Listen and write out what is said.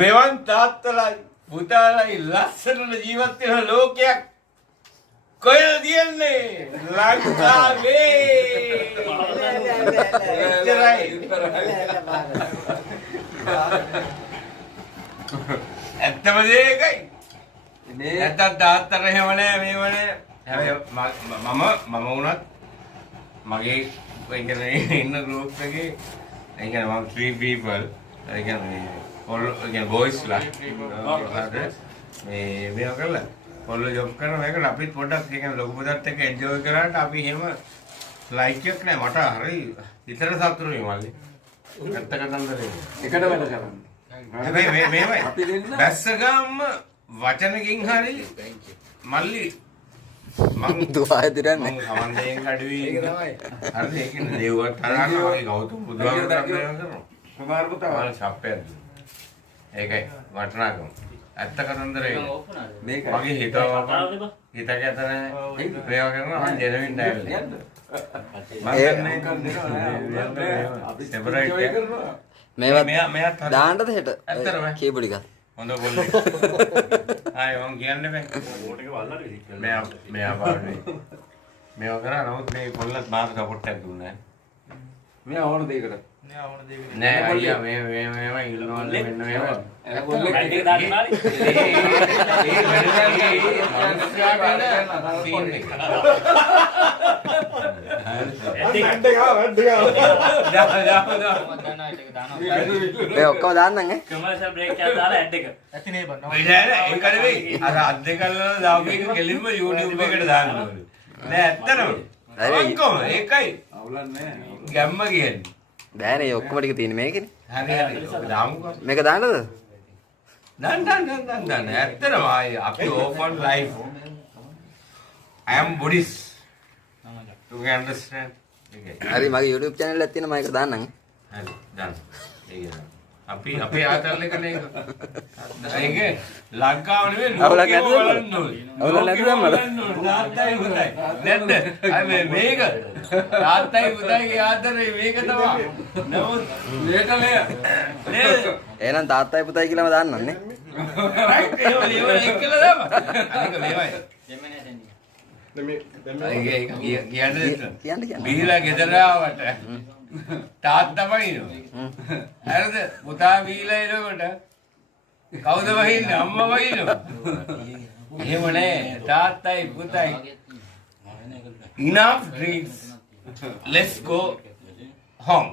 මෙවන් තාත්තලයි පුතාලයි ලස්සනට ජීවත් වෙන ලෝකයක් කොහෙද තියෙන්නේ? ලංකාවේ. ඇත්තම දෙයකයි. නැත්තම් තාත්තට එහෙම නෑ මේව නෑ. හැබැයි මම වුණත් මගේ ඒ කියන්නේ ඉන්න ගෲප් එකේ ඒ කියන්නේ මම 3 people ඒ කියන්නේ boys ලා මේව කරලා පොල්ල ජොබ් කරන මේකට අපිත් පොඩ්ඩක් ඒ කියන්නේ ලොකු පුතත් එක්ක එන්ජොයි කරාට අපි එහෙම ලයික් එකක් නෑ මට හරි විතර සතුටුයි මල්ලි. ඇත්ත කතන්දරේ. එකට වැඩ කරන්නේ. හැබැයි මේවයි අපි දෙන්න බැස්සගම වචනකින් හරි මල්ලි මම දුආය දිරන්නේ මම සමන්දයෙන් කඩුවේ තමයි. හරි ඒ කියන්නේ දේවවත් තරහා වගේ ගෞතම බුදුහාමුදුරුවෝ කරනවා. කුමාර පුතා වල ශප්පයක්. ඒකයි වටනාකම. ඇත්ත කතන්දරේ මේක මගේ හිතවම හිතක ඇත නැහැ මේවා කරනවා මම ජෙනවින් ඩයල් අපි සෙපරේට් කරනවා මේවත් දාන්නද හෙට ඇත්තටම කීබෝඩ් එක හොඳ පොල්ලේ ආයි මං කියන්නේ බෑ බෝඩ් එක වල්ලාද මෙයා පාඩුවේ මේවා කරා නමුත් මේ පොල්ලත් මාත් සපෝට් එකක් දුන්නා මෙයා ඕන දෙයකට නෑ අයියා මේ ඉල්ලනවා මෙන්න මේවා පොල්ලේ ඇටි දාන්නාලි ඒ ඔක්කොම දාන්නම් ඈ කමර්ෂල් බ්‍රේක් එකක් දාලා ඇඩ් එක ඇති නේ බන්න ඔය නෑ ඒක නෙවෙයි අර අත් දෙක අල්ලලා දාපු එක කෙලින්ම YouTube එකට දාන්න ඕනේ නෑ ඇත්තටම ඔක්කොම ඒකයි අවුලන්නේ ගැම්ම කියන්නේ බෑනේ ඒ ඔක්කොම ටික තියෙන්නේ මේකනේ හරි ඔක දාමුකෝ මේක දාන්නද දන් ඇත්තටම අපි open life I am Buddhist you can understand හරි මගේ YouTube channel එකක් තියෙනවා මම ඒක දාන්නම් හරි දාන්න ඒක අපි අපේ ආතල් එක නේ ඒක ලංකාව නෙවෙයි අවුලක් නැද්ද බලන්න ඕනේ අවුලක් නැද්ද මම තාත්තයි පුතයි නැද්ද අය මේක තාත්තයි පුතයිගේ ආදරේ මේක තමයි නමුත් මේක නේද එහෙනම් තාත්තයි පුතයි කියලාම දාන්නම් නේ රයිට් ඒක එක්කලා දාම අනික මේවයි කියන්න බීලා ගෙදර ආවට තාත්තා වහිනවා හරිද පුතා බීලා එනකොට කවුද වහින්නේ අම්මා වහිනවා එහෙම නෑ තාත්තයි පුතයි enough drinks let's go home